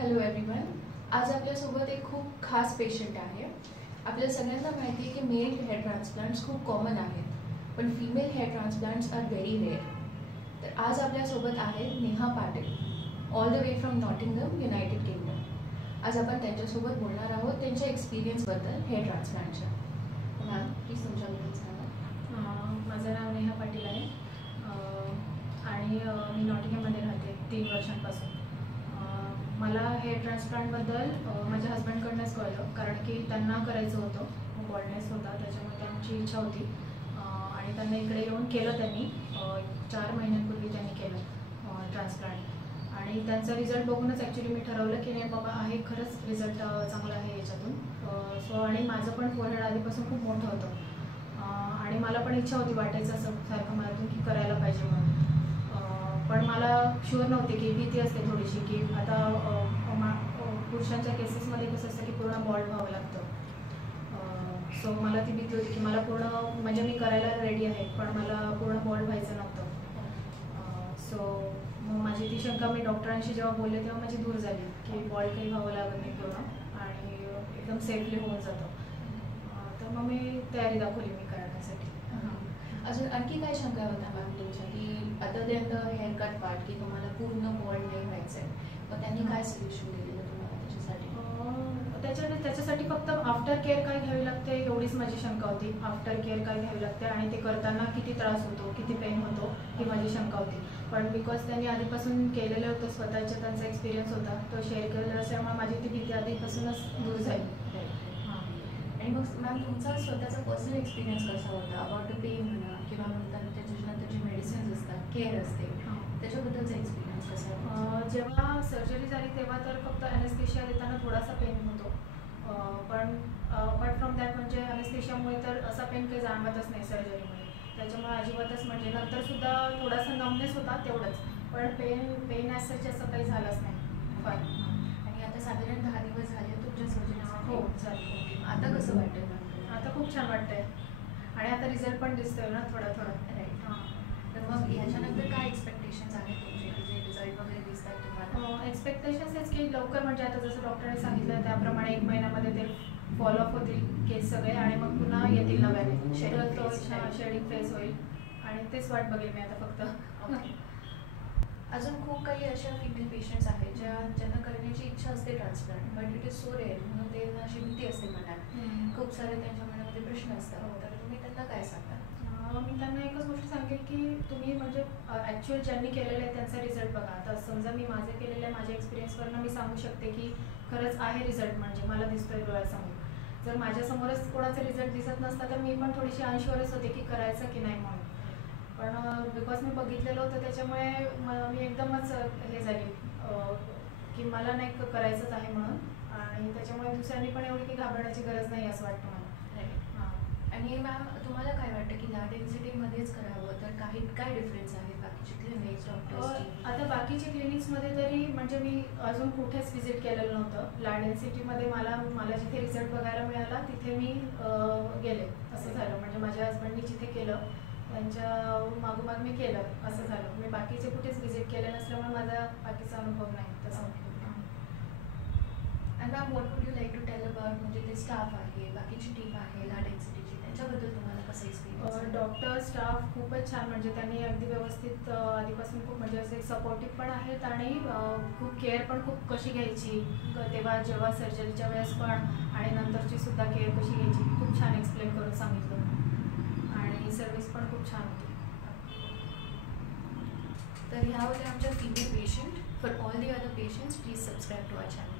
Hello everyone. आज आपल्यासोबत एक खूप खास पेशंट आहे. आपल्या सगळ्यांना माहिती आहे की मेल हेअर ट्रान्सप्लांट्स खूप कॉमन आहेत, पण female hair transplants are very rare. तर आज आपल्यासोबत आहे Neha Patil, all the way from Nottingham, United Kingdom. आज आपण त्यांच्यासोबत बोलणार आहोत त्यांच्या एक्सपिरियन्सबद्दल हेअर ट्रान्सप्लांटच्या. मॅम प्लीज तुमच्याबद्दल सांगा. माझं नाव नेहा पाटील आहे आणि मी नॉटिंगहममध्ये राहते 3 वर्षांपासून. मला हेअर ट्रान्सप्लांटबद्दल माझ्या हजबंडकडनंच कळलं, कारण की त्यांना करायचं होतं, बॉल्डनेस होता, त्याच्यामुळे त्यांची इच्छा होती आणि त्यांना इकडे येऊन केलं. त्यांनी 4 महिन्यांपूर्वी त्यांनी केलं ट्रान्सप्लांट आणि त्यांचा रिझल्ट बघूनच ॲक्च्युली मी ठरवलं की नाही बाबा आहे, खरंच रिझल्ट चांगला आहे याच्यातून. सो आणि माझं पण फोरहेड आधीपासून खूप मोठं होतं आणि मला पण इच्छा होती, वाटायचं असं सारखं मनातून की करायला पाहिजे म्हणून. पण मला शुअर नव्हते की भीती असते थोडीशी की आता पुरुषांच्या केसेसमध्ये कसं असतं की पूर्ण बॉल्ड व्हावं लागतं. सो मला ती भीती होती की मला पूर्ण म्हणजे मी करायला रेडी आहे, पण मला पूर्ण बॉल्ड व्हायचं नव्हतं. सो मग माझी ती शंका मी डॉक्टरांशी जेव्हा बोलले तेव्हा माझी दूर झाली की बॉल्ड काही व्हावं लागत नाही पूर्ण आणि एकदम सेफली होऊन जातं. तर मग मी तयारी दाखवली मी करण्यासाठी. अजून आणखी काय शंका होत्या मॅम तुमच्या, की other than the hair cut part, की तुम्हाला पूर्ण बॉल्ड नाही व्हायचं आहे, मग त्यांनी काय सोल्युशन दिलेलं तुम्हाला त्याच्यासाठी? त्याच्यासाठी फक्त आफ्टर केअर काय घ्यावी लागते एवढीच माझी शंका होती. आफ्टर केअर काय घ्यावी लागते आणि ते करताना किती त्रास होतो, किती पेन होतो, ही माझी शंका होती. पण बिकॉज त्यांनी आधीपासून केलेलं होतं, स्वतःचा त्यांचा एक्सपिरियन्स होता, तो शेअर केलेला असल्यामुळे माझी ती भीती आधीपासूनच दूर झाली. आणि मग मॅम तुमचा स्वतःचा पर्सनल एक्सपिरियन्स कसा होता अबाउट द पेन म्हणा किंवा म्हणतात त्याच्यानंतर जे मेडिसिन्स असतात, केअर असते, त्याच्याबद्दलचा एक्सपिरियन्स कसा होता? जेव्हा सर्जरी झाली तेव्हा तर फक्त ॲनेस्थेशिया देताना थोडासा पेन होतो, पण अपार्ट फ्रॉम दॅट म्हणजे ॲनेस्थेशियामुळे तर असा पेन काही जाणवतच नाही सर्जरीमुळे. त्याच्यामुळे अजिबातच म्हणजे नंतरसुद्धा थोडासा नमनेस होता तेवढंच, पण पेन ॲज असं काही झालंच नाही फार. आणि आता साधारण 10 दिवस झाले तुमच्या सर्जरी? हो झाली. आता कसं वाटतं मॅम? आता खूप छान वाटतंय आणि आता रिझल्ट पण दिसतोय ना थोडा. राईट. तर मग ह्याच्यानंतर काय एक्सपेक्टेशन्स आहेत तुमचे, जे रिझल्ट वगैरे दिसत आहेत तुम्हाला? एक्सपेक्टेशन्स हेच की लवकर म्हणजे आता जसं डॉक्टरांनी सांगितलं त्याप्रमाणे 1 महिन्यामध्ये ते फॉलोअप होतील केस सगळे आणि मग पुन्हा येतील नव्याने शेडिंग फेस होईल आणि तेच वाट बघेल मी आता फक्त. अजून खूप काही अशा फिमेल पेशंट्स आहेत ज्यांना करण्याची इच्छा असते transplant, but it is so rare, म्हणून ते अशी भीती असते मनात, खूप सारे त्यांच्या मनामध्ये प्रश्न असतात. तर तुम्ही त्यांना काय सांगाल? मी त्यांना एकच गोष्ट सांगेल की तुम्ही म्हणजे ॲक्च्युअल ज्यांनी केलेलं आहे त्यांचा रिझल्ट बघा. आता समजा मी माझे केलेलं आहे, माझ्या एक्सपिरियन्सवरनं मी सांगू शकते की खरंच आहे रिझल्ट, म्हणजे मला दिसतोय डोळ्यासमोर. जर माझ्यासमोरच कोणाचा रिझल्ट दिसत नसता तर मी पण थोडीशी अनश्युअरच होते की करायचं की नाही म्हणून. पण बिकॉज मी बघितलेलं होतं त्याच्यामुळे मी एकदमच हे झाली की मला नाही करायचंच आहे म्हणून, आणि त्याच्यामुळे दुसऱ्यांनी पण एवढी काही घाबरण्याची गरज नाही असं वाटतं मला. आणि मॅम तुम्हाला काय वाटतं की ला डेन्सिटीमध्येच करावं, तर काय डिफरन्स आहे बाकीचे क्लिनिक्स डॉक्टर्स? आता बाकीच्या क्लिनिक्समध्ये तरी म्हणजे मी अजून कुठेच व्हिजिट केलेलं नव्हतं. ला डेन्सिटीमध्ये मला जिथे रिझल्ट बघायला मिळाला तिथे मी गेले, असं झालं. म्हणजे माझ्या हजबंडनी जिथे केलं त्यांच्या मागोमाग मी केलं, असं झालं. मी बाकीचे कुठेच व्हिजिट केलं नसल्यामुळे माझा बाकीचा अनुभव नाही तसा. आणि ma'am what would you like to tell about म्हणजे ते स्टाफ आहे, बाकीची टीम आहे ला डेन्सिटीची, त्याच्याबद्दल तुम्हाला कसं एक्सपिरियन्स? डॉक्टर स्टाफ खूपच छान, म्हणजे त्यांनी अगदी व्यवस्थित आधीपासून खूप म्हणजे असे सपोर्टिव्ह पण आहेत आणि खूप केअर पण खूप कशी घ्यायची तेव्हा जेव्हा सर्जरीच्या वेळेस पण आणि नंतरची सुद्धा केअर कशी घ्यायची खूप छान एक्सप्लेन करून सांगितलं आणि सर्व्हिस पण खूप छान होती. तर ह्या होत्या आमच्या female patient. For all the other patients please subscribe to our channel.